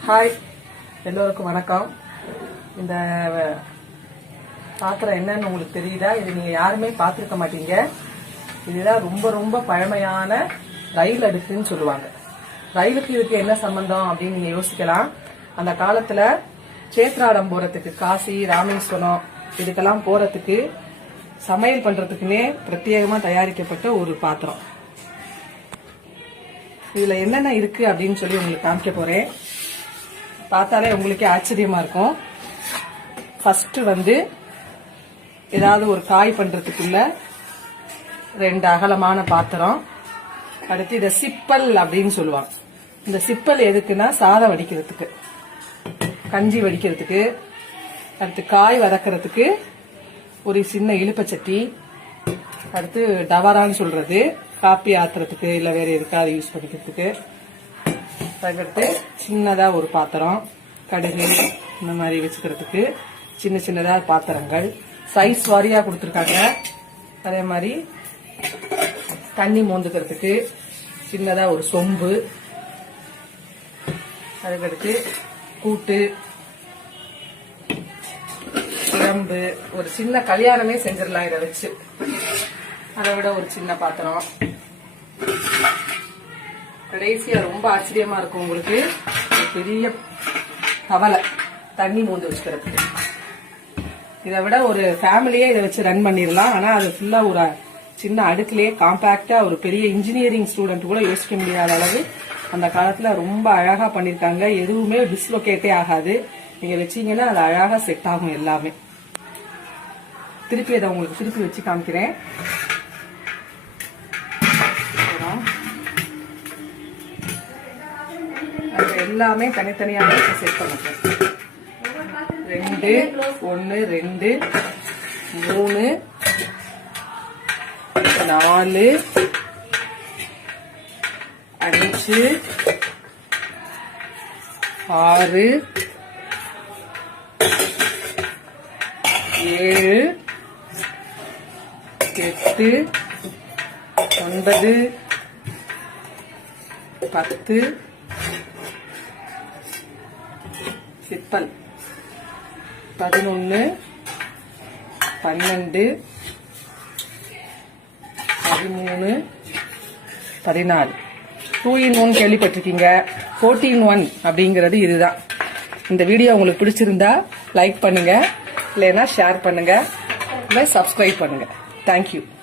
Hi, எல்லோருக்கும் வணக்கம். இந்த பாத்திரம் என்னன்னு உங்களுக்கு தெரியுதா? இது நீங்க யாருமே பார்த்திருக்க மாட்டீங்க. இதுதான் ரொம்ப ரொம்ப பழமையான ரயில் அடுக்குன்னு சொல்லுவாங்க. ரயிலுக்கு இதுக்கு என்ன சம்பந்தம் அப்படின்னு நீங்க யோசிக்கலாம். அந்த காலத்துல சேத்ராடம் போறதுக்கு, காசி ராமேஸ்வரம் இதுக்கெல்லாம் போறதுக்கு சமையல் பண்றதுக்குன்னே பிரத்யேகமா தயாரிக்கப்பட்ட ஒரு பாத்திரம். இதுல என்னென்ன இருக்கு அப்படின்னு சொல்லி உங்களுக்கு காமிக்க போறேன். பார்த்தாலே உங்களுக்கே ஆச்சரியமா இருக்கும். ஃபர்ஸ்ட் ஏதாவது ஒரு காய் பண்றதுக்குள்ள 2 அகலமான பாத்திரம். அடுத்து இத சிப்பல் அப்படின்னு சொல்லுவாங்க. இந்த சிப்பல் எதுக்குன்னா சாதம் வடிக்கிறதுக்கு, கஞ்சி வடிக்கிறதுக்கு, அடுத்து காய் வதக்கிறதுக்கு ஒரு சின்ன இழுப்பச்சட்டி, அடுத்து டவரான்னு சொல்றது காப்பி ஆத்துறதுக்கு இல்ல வேற எதுக்காவது யூஸ் பண்ணிக்கிறதுக்கு. அதுக்கடுத்து சின்னதா ஒரு பாத்திரம், கடுகு இந்த மாதிரி வச்சுக்கிறதுக்கு சின்ன சின்னதா பாத்திரங்கள் சைஸ் வாரியா கொடுத்துருக்காங்க. அதே மாதிரி தண்ணி மோந்துக்கிறதுக்கு சின்னதா ஒரு சொம்பு, அதுக்கடுத்து கூட்டு, குழம்பு, ஒரு சின்ன கல்யாணமே செஞ்சிடலாம் இதை வச்சு. அதை விட ஒரு சின்ன பாத்திரம். கடைசியா ரொம்ப ஆச்சரியமா இருக்கும் உங்களுக்கு, பெரிய கவலை தண்ணி மூந்து வச்சுக்கிறதுக்கு. இதை விட ஒரு ஃபேமிலியே இதை வச்சு ரன் பண்ணிடலாம். ஆனா அது ஃபுல்லா ஒரு சின்ன அடுக்குலயே காம்பாக்டா ஒரு பெரிய இன்ஜினியரிங் ஸ்டூடெண்ட் கூட யோசிக்க முடியாத அளவு அந்த காலத்துல ரொம்ப அழகா பண்ணிருக்காங்க. எதுவுமே டிஸ்லோகேட்டே ஆகாது. நீங்க வச்சீங்கன்னா அது அழகா செட் ஆகும் எல்லாமே. திருப்பி அதை உங்களுக்கு திருப்பி வச்சு காமிக்கிறேன். எல்லாமே தனித்தனியாக செட் பண்ணுறேன். 2 1 2 3 4 5 6 7 8 9 10 சிப்பல் 11 12 13 14. 2 in 1 கேள்விப்பட்டிருக்கீங்க. 4 in 1 அப்படிங்கிறது இதுதான். இந்த வீடியோ உங்களுக்கு பிடிச்சிருந்தா லைக் பண்ணுங்க, இல்லைன்னா ஷேர் பண்ணுங்க, இல்லை சப்ஸ்கிரைப் பண்ணுங்க. தேங்க்யூ.